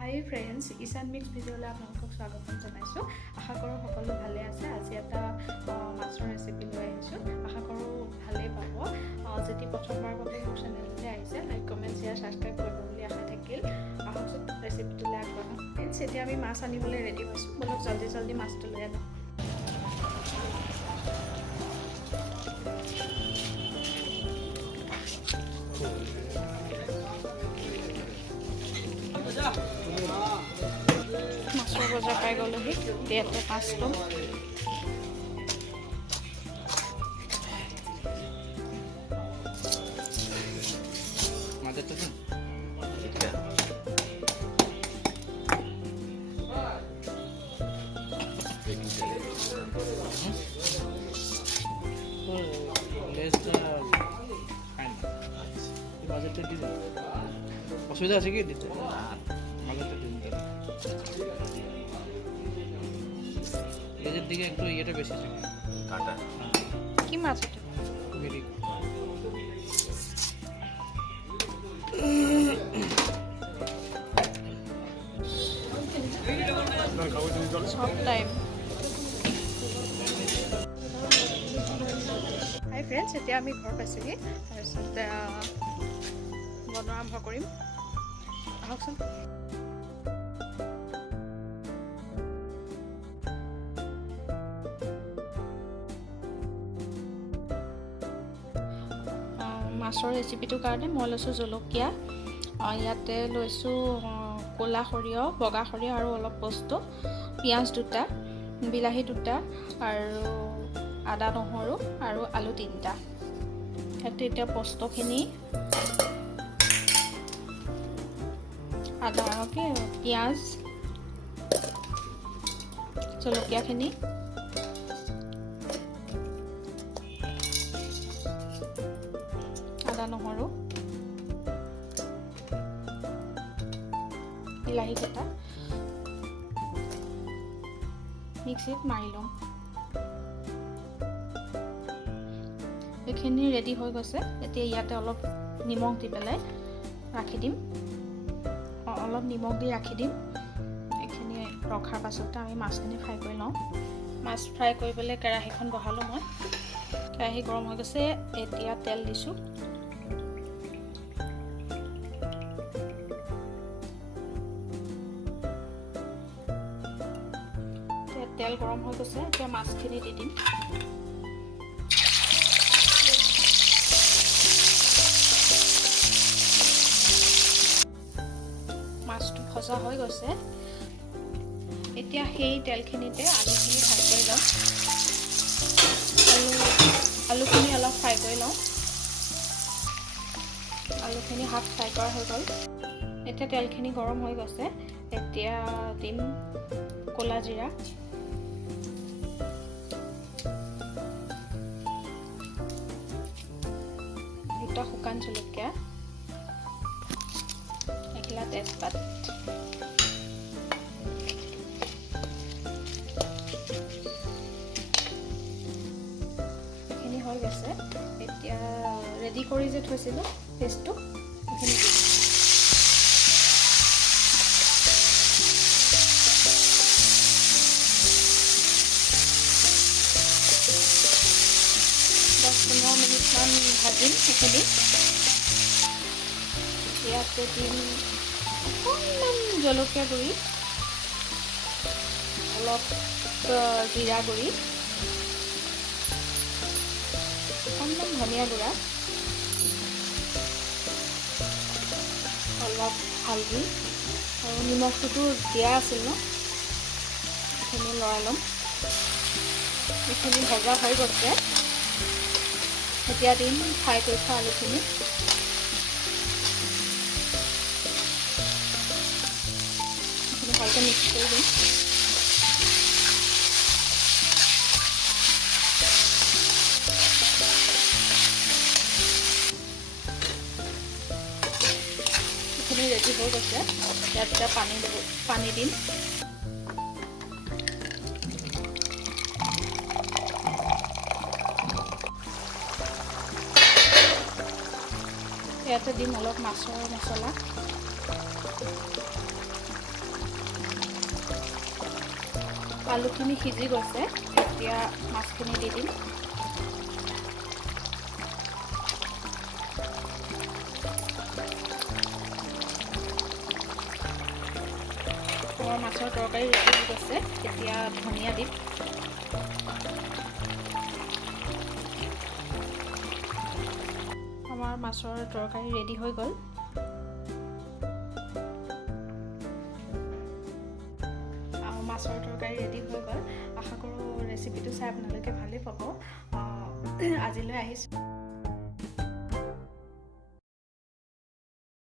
হাই friends, ঈশান mix ভিডিঅ'লৈ আপোনালোকক স্বাগতম জনাইছোঁ। আশা কৰোঁ সকলো ভালে আছে। আজি এটা মাছৰ ৰেচিপি লৈ আহিছোঁ। আশা কৰোঁ ভালেই পাব। যদি প্ৰথমবাৰ বাবে মোৰ চেনেললৈ আহিছে, লাইক কমেণ্ট শ্বেয়াৰ ছাবস্ক্ৰাইব কৰিব বুলি আশা থাকিল। আহকচোন ৰেচিপিটোলৈ আগবাঢ়ো। ফ্ৰেণ্ডছ, এতিয়া আমি মাছ আনিবলৈ ৰেডি হৈছোঁ। বলক জল্দি মাছটো লৈ আনো। মাছৰ বজাৰ পাই গ'লোহি। ইয়াতে মাছটো অসুবিধা আছে কি দিতে লেজের দিকে একটু ইয়েটা বেশি থাকে কাটা কি মাছ এটা? মিরি সব টাইম। হাই ফ্ৰেণ্ডছ, এতিয়া আমি ঘৰ পাইছোঁহি। তাৰপিছত বনোৱা আৰম্ভ কৰিম। আহকচোন। মাছৰ ৰেচিপিটোৰ কাৰণে মই লৈছোঁ জলকীয়া, ইয়াতে লৈছোঁ ক'লা সৰিয়হ, বগা সৰিয়হ আৰু অলপ বস্তু, পিঁয়াজ 2টা, বিলাহী 2টা আৰু আদা নহৰু আৰু আলু 3টা। ইয়াতে এতিয়া বস্তুখিনি পিঁয়াজ, জলকীয়াখিনি, আদা নহৰু, বিলাহী কেইটা মিক্সিত মাৰি লওঁ। এইখিনি ৰেডি হৈ গৈছে। এতিয়া ইয়াতে অলপ নিমখ দি পেলাই ৰাখি দিম। অলপ নিমখ দি ৰাখি দিম। এইখিনি ৰখাৰ পাছতে আমি মাছখিনি ফ্ৰাই কৰি লওঁ। মাছ ফ্ৰাই কৰিবলৈ কেৰাহীখন বহালোঁ মই। কেৰাহী গৰম হৈ গৈছে। এতিয়া তেল দিছোঁ। তেল গৰম হৈ গৈছে। এতিয়া মাছখিনি দি দিম। মাছটো ভজা হৈ গৈছে। এতিয়া সেই তেলখিনিতে আলুখিনি ফ্ৰাই কৰি লওঁ। আলুখিনি অলপ ফ্ৰাই কৰি লওঁ। আলুখিনি হাফ ফ্ৰাই কৰা হৈ গ'ল। এতিয়া তেলখিনি গৰম হৈ গৈছে। এতিয়া দিম ক'লা জিৰা, দুটা শুকান জলকীয়া, এখিলা তেজপাত, এইখিনি হৈ গৈছে। এতিয়া ৰেডি কৰি যে থৈছিলোঁ পেষ্টটো, সেইখিনি দি দিম। 10-15 মিনিটমান ভাজিম সেইখিনি। ইয়াতে দিম অকণমান জলকীয়া গুড়ি, অলপ জিৰা গুড়ি, অকণমান ধনিয়া গুড়া, অলপ হালধি আৰু নিমখটোতো দিয়া আছিল ন, এইখিনি লৰাই ল'ম। এইখিনি ভজা হৈ গৈছে। এতিয়া দিম ফ্ৰাই কৰি থোৱা আলুখিনি। এইখিনি ভালকৈ মিক্স কৰি দিম। এইখিনি ৰেডি হৈ গৈছে। ইয়াত এতিয়া পানী দিম। ইয়াতে দিম অলপ মাছৰ মছলা, আলুখিনি সিজি গৈছে, এতিয়া মাছখিনি দি দিম। আমাৰ মাছৰ তৰকাৰী ৰেডি হৈ গৈছে, এতিয়া ধনিয়া দিম। আমাৰ মাছৰ তৰকাৰী ৰেডি হৈ গ'ল। মাছৰ তৰকাৰী ৰেডি হৈ গ'ল। আশা কৰোঁ ৰেচিপিটো চাই আপোনালোকে ভালেই পাব। আজিলৈ আহিছোঁ।